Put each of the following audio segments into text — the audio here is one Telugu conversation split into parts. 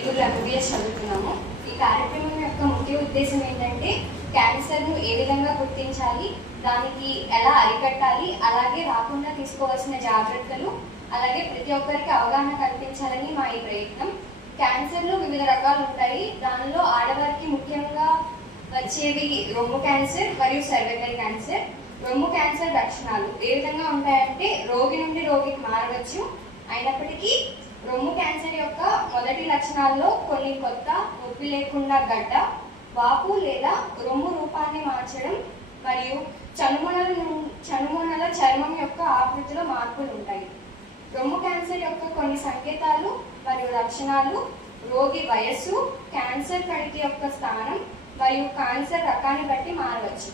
ఎంబీబీఎస్ చదువుతున్నాము. ఈ కార్యక్రమం యొక్క ముఖ్య ఉద్దేశం ఏంటంటే క్యాన్సర్ను ఏ విధంగా గుర్తించాలి, దానికి ఎలా అరికట్టాలి, అలాగే రాకుండా తీసుకోవాల్సిన జాగ్రత్తలు, అలాగే ప్రతి ఒక్కరికి అవగాహన కల్పించాలని మా ఈ ప్రయత్నం. క్యాన్సర్లో వివిధ రకాలు ఉంటాయి. దానిలో ఆడవారికి ముఖ్యంగా వచ్చేవి రొమ్ము క్యాన్సర్ మరియు సర్వైకల్ క్యాన్సర్. రొమ్ము క్యాన్సర్ లక్షణాలు ఏ విధంగా ఉంటాయంటే రోగి నుండి రోగికి మారవచ్చు. అయినప్పటికీ రొమ్ము క్యాన్సర్ యొక్క మొదటి లక్షణాల్లో కొన్ని కొత్త, నొప్పి లేకుండా గడ్డ, వాపు లేదా రొమ్ము రూపాన్ని మార్చడం మరియు చనుమొనల చర్మం యొక్క ఆకృతిలో మార్పులు ఉంటాయి. రొమ్ము క్యాన్సర్ యొక్క కొన్ని సంకేతాలు మరియు లక్షణాలు రోగి వయస్సు, క్యాన్సర్ కణితి యొక్క స్థానం మరియు క్యాన్సర్ రకాన్ని బట్టి మారవచ్చు.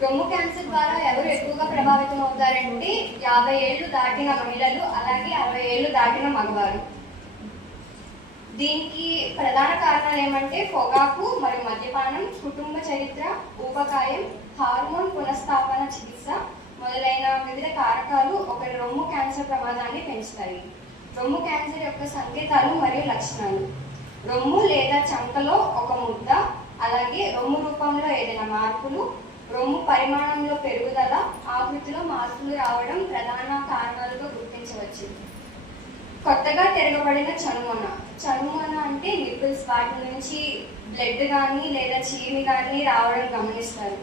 రొమ్ము క్యాన్సర్ ద్వారా ఎవరు ఎక్కువగా ప్రభావితం అవుతారంటే 50 ఏళ్ళు దాటిన మహిళలు, అలాగే 60 ఏళ్ళు దాటిన మగవారు. దీనికి ప్రధాన కారణాలు ఏమంటే పొగాకు మరియు మద్యపానం, కుటుంబ చరిత్ర, ఊబకాయం, హార్మోన్ పునఃస్థాపన చికిత్స మొదలైన వివిధ కారకాలు ఒకరి రొమ్ము క్యాన్సర్ ప్రమాదాన్ని పెంచుతాయి. రొమ్ము క్యాన్సర్ యొక్క సంకేతాలు మరియు లక్షణాలు: రొమ్ము లేదా చంకలో ఒక ముద్ద, అలాగే రొమ్ము రూపంలో ఏదైనా మార్పులు, రొమ్ము పరిమాణంలో పెరుగుదల, ఆకృతిలో మార్పులు రావడం ప్రధాన కారణాలుగా గుర్తించవచ్చు. కొత్తగా తిరగబడిన చనుమొన అంటే నిప్పుల్స్, వాటి నుంచి బ్లడ్ కానీ లేదా చీమి కానీ రావడం గమనిస్తారు.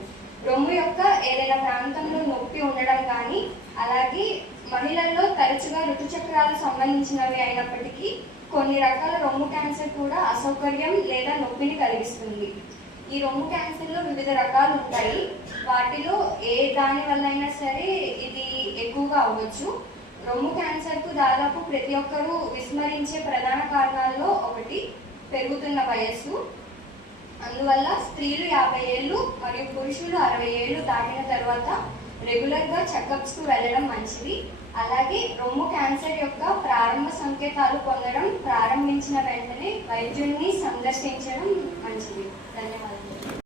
రొమ్ము యొక్క ఏదైనా ప్రాంతంలో నొప్పి ఉండడం కానీ, అలాగే మహిళల్లో తరచుగా ఋతుచక్రాలు సంబంధించినవి అయినప్పటికీ కొన్ని రకాల రొమ్ము క్యాన్సర్ కూడా అసౌకర్యం లేదా నొప్పిని కలిగిస్తుంది. ఈ రొమ్ము క్యాన్సర్లో వివిధ రకాలు ఉంటాయి. వాటిలో ఏ దాని వల్ల అయినా సరే ఇది ఎక్కువగా అవ్వచ్చు. రొమ్ము క్యాన్సర్కు దాదాపు ప్రతి ఒక్కరూ విస్మరించే ప్రధాన కారణాల్లో ఒకటి పెరుగుతున్న వయస్సు. అందువల్ల స్త్రీలు 50 ఏళ్ళు మరియు పురుషులు 60 ఏళ్ళు దాటిన తర్వాత రెగ్యులర్గా చెకప్స్కు వెళ్ళడం మంచిది. అలాగే రొమ్ము క్యాన్సర్ యొక్క ప్రారంభ సంకేతాలు పొందడం ప్రారంభించిన వెంటనే వైద్యుడిని సందర్శించడం మంచిది. ధన్యవాదాలు.